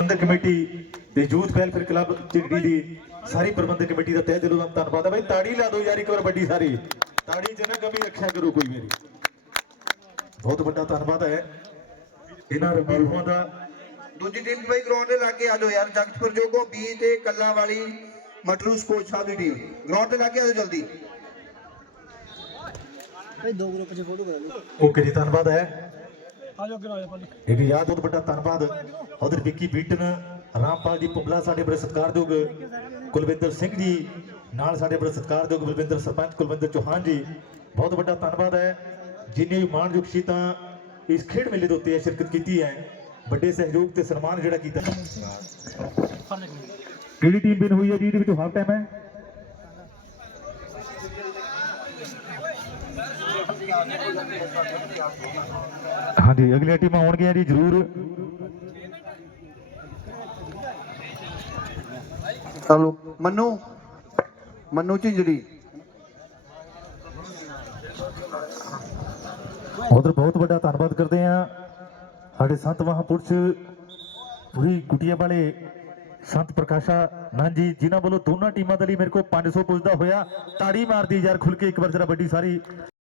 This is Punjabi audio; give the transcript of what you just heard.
ਪ੍ਰਬੰਧਕ ਕਮੇਟੀ ਤੇ ਯੂਥ ਵੈਲਫੇਅਰ ਕਲੱਬ ਚਿਗੜੀ ਦੀ ਸਾਰੀ ਪ੍ਰਬੰਧਕ ਕਮੇਟੀ ਦਾ ਤਹਿ ਦਿਲੋਂ ਧੰਨਵਾਦ ਹੈ। ਬਈ ਤਾੜੀ ਲਾ ਦਿਓ ਯਾਰ ਇੱਕ ਵਾਰ ਵੱਡੀ ਸਾਰੀ। ਤਾੜੀ ਚ ਨਾ ਕਮੀ ਰੱਖਿਆ ਕਰੋ ਕੋਈ ਮੇਰੀ। ਬਹੁਤ ਵੱਡਾ ਧੰਨਵਾਦ ਹੈ। ਇਹਨਾਂ ਰੂਹਾਂ ਦਾ। ਦੂਜੀ ਟੀਮ ਭਾਈ ਗਰਾਊਂਡ ਦੇ ਲਾਗੇ ਆ ਜਾਓ ਯਾਰ ਜਗਤਪੁਰ ਜੋਗੋ ਬੀ ਤੇ ਕੱਲਾ ਵਾਲੀ ਮਟਰੂਸ ਕੋਚ ਸਾਹਿਬ ਦੀ ਟੀਮ ਗਰਾਊਂਡ ਦੇ ਲਾਗੇ ਆ ਜਾਓ ਜਲਦੀ। ਭਾਈ ਦੋ ਗਰੁੱਪ ਚ ਫੋਟੋ ਕਰਾ ਲਓ ਓਕੇ ਜੀ ਧੰਨਵਾਦ ਹੈ। ਆ ਅੱਗੇ ਆ ਜਾਓ ਭਾਜੀ ਯਾਦ ਬਹੁਤ ਵੱਡਾ ਧੰਨਵਾਦ। ਉਧਰ ਵਿੱਕੀ ਬੀਟਨ, ਰਾਮਪਾਲ ਜੀ ਪੁੰਬਲਾ ਸਾਡੇ ਬੜੇ ਸਤਿਕਾਰਯੋਗ। ਕੁਲਵਿੰਦਰ ਸਿੰਘ ਜੀ ਨਾਲ ਸਾਡੇ ਬੜੇ ਸਤਿਕਾਰਯੋਗ ਬਲਵਿੰਦਰ ਸਰਪੰਚ ਕੁਲਵਿੰਦਰ ਚੌਹਾਨ ਜੀ। ਬਹੁਤ ਵੱਡਾ ਧੰਨਵਾਦ ਹੈ। ਜਿਨੇ ਵੀ ਮਾਣਯੋਗ ਸ਼ੀਤਾਂ ਇਸ ਖੇਡ ਮੇਲੇ ਦੇ ਉੱਤੇ ਸ਼ਿਰਕਤ ਕੀਤੀ ਹੈ, ਵੱਡੇ ਸਹਿਯੋਗ ਤੇ ਸਨਮਾਨ ਜਿਹੜਾ ਕੀਤਾ। ਕਿਹੜੀ ਟੀਮ ਵਿਨ ਹੋਈ ਹੈ ਜੀ, ਇਹਦੇ ਵਿੱਚੋਂ ਹਾਫ ਟਾਈਮ ਹੈ? ਹਾਂਜੀ ਅਗਲੀਆਂ ਟੀਮਾਂ ਆਉਣਗੀਆਂ ਜੀ ਜ਼ਰੂਰ। ਚਲੋ ਮੰਨੂ ਮੰਨੂ ਝਿੰਜੜੀ। ਉਧਰ ਬਹੁਤ ਵੱਡਾ ਧੰਨਵਾਦ ਕਰਦੇ ਆ ਸਾਡੇ ਸੰਤ ਮਹਾਪੁਰਸ਼ ਪੂਰੀ ਕੁਟੀਆ ਵਾਲੇ ਸੰਤ ਪ੍ਰਕਾਸ਼ਾ ਨੰਦ ਜੀ ਜਿਨ੍ਹਾਂ ਵੱਲੋਂ ਦੋਨਾਂ ਟੀਮਾਂ ਦੇ ਲਈ ਮੇਰੇ ਕੋਲ 500 ਪੁੱਜਦਾ ਹੋਇਆ ਤਾੜੀ ਮਾਰਦੀ ਯਾਰ ਖੁੱਲ ਕੇ ਇੱਕ ਵਾਰ ਜਰਾ ਵੱਡੀ ਸਾਰੀ